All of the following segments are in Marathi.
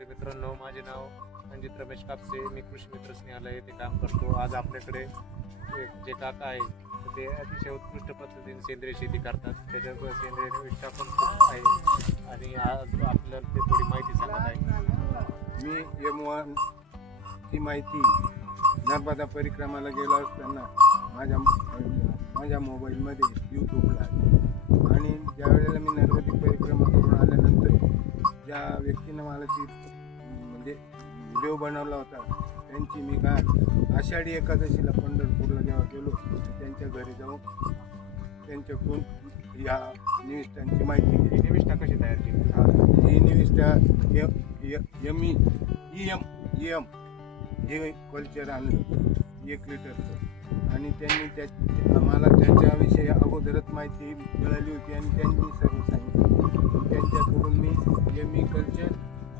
शेतकरी मित्रांनो माझे नाव संजित रमेश कापसे. मी कृषी मित्र स्नेहालय येथे काम करतो. आज आपल्याकडे एक जे काका आहे ते अतिशय उत्कृष्ट पद्धतीने सेंद्रिय शेती करतात. त्याच्यावर सेंद्रिय निविष्ठा पण खूप आहे. आणि आज आपल्याला ते थोडी माहिती सांगत आहे. मी एम वन ही माहिती नर्मदा परिक्रमाला गेला असताना माझ्या माझ्या मोबाईलमध्ये यूट्यूबला आणि ज्या वेळेला मी नर्मदी ज्या व्यक्तीनं मला ती म्हणजे व्हिडिओ बनवला होता त्यांची मी काय आषाढी एकादशीला पंढरपूरला जेव्हा गेलो त्यांच्या घरी जाऊन त्यांच्याकडून या निविष्ठांची माहिती घेतली. ही निविष्ठा कशी तयार केली? ही निविष्ठा एम ई एम एम हे कल्चर आणलं एक लिटरचं आणि त्यांनी त्या आम्हाला त्याच्याविषयी अगोदरच माहिती मिळाली होती आणि त्यांनी सर्व सांगितलं त्यांच्याकडून मी एम ई कल्चर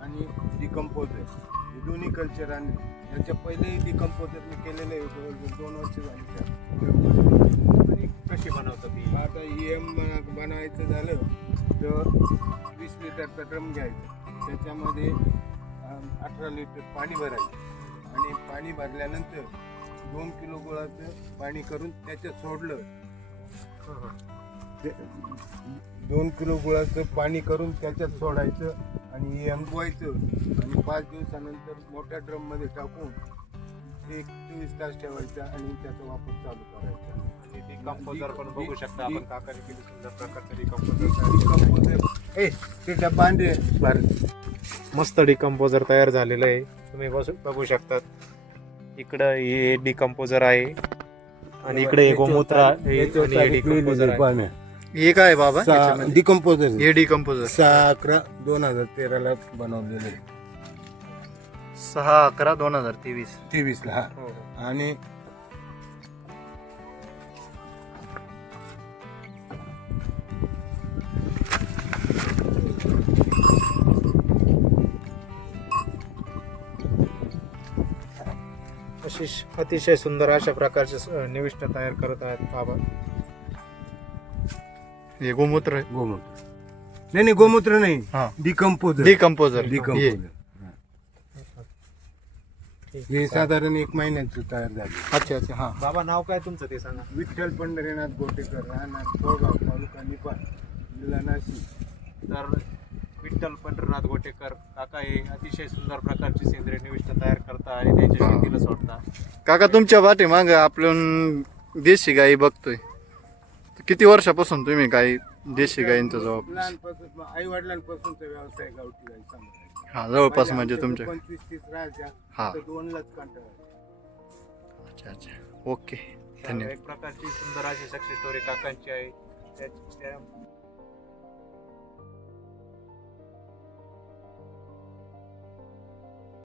आणि डिकम्पोजर हे दोन्ही कल्चर आणले याच्या पहिलेही डिकम्पोजर मी केलेलं आहे जवळजवळ दोन वर्ष झाली आणि कशी बनवतात ती आता एम बनवायचं झालं तर वीस लिटरचा ड्रम घ्यायचा त्याच्यामध्ये अठरा लिटर पाणी भरायचं आणि पाणी भरल्यानंतर दोन किलो गुळाचं पाणी करून त्याच्यात सोडलं ते- दोन किलो गुळाचं पाणी करून त्याच्यात सोडायचं आणि एम धुवायचं आणि पाच दिवसानंतर मोठ्या ड्रममध्ये टाकून एक चोवीस तास ठेवायचा आणि त्याचा वापर चालू करायचा. कंपोजर पण बघू शकता आपण. काकाने किती सुंदर प्रकारचं डिकम्पोजर डिकम्पोजर ए ते डब्बा आण रे भारत मस्त डिकम्पोजर तयार झालेलं आहे. तुम्ही बसू बघू शकतात. इकडं हे डिकम्पोजर आहे. आणि इकडे हे गोमूत्र हे डिकम्पोजर आहे. हे काय बाबा? याच्यामध्ये? डिकम्पोजर हे डिकम्पोजर सहा अकरा दोन हजार तेराला बनवलेलं. आहे सहा अकरा दोन हजार तेवीस. तेवीस ला हो, हो. आणि अशी अतिशय सुंदर अशा प्रकारचे स- निविष्ट तयार करत आहेत. बाबा. हे गोमूत्र आहे. गोमूत्र. नाही नाही गोमूत्र नाही. हा. डिकम्पोजर. डिकम्पोजर. हे. डिकम्पोजर. हे साधारण एक महिन्याचं तयार झाले. अच्छा अच्छा हा. बाबा नाव काय तुमचं ते सांगा. विठ्ठल पंढरीनाथ गोटेकर राहणार कोळगाव तालुका निपाण जिल्हा नाशिक. तर विठ्ठल पंढरनाथ गोटेकर काका हे अतिशय सुंदर प्रकारची सेंद्रिय निविष्ट तयार करता आणि त्यांच्या. शेतीला सोडता काका तुमच्या पाठीमाग आपण देशी गाई बघतोय. किती वर्षापासून तुम्ही गाई देशी गायींचा लहानपासून आई वडिलांपासूनचा व्यवसाय गावठी गाई सांभाळायचा हा जवळपास म्हणजे तुमच्या पंचवीस तीस राहायच्या हा. तर दोनलाच कांटा अच्छा अच्छा. ओके. धन्यवाद. एक प्रकारची सुंदर अशी सक्सेस स्टोरी काकांची आहे. त्या- त्या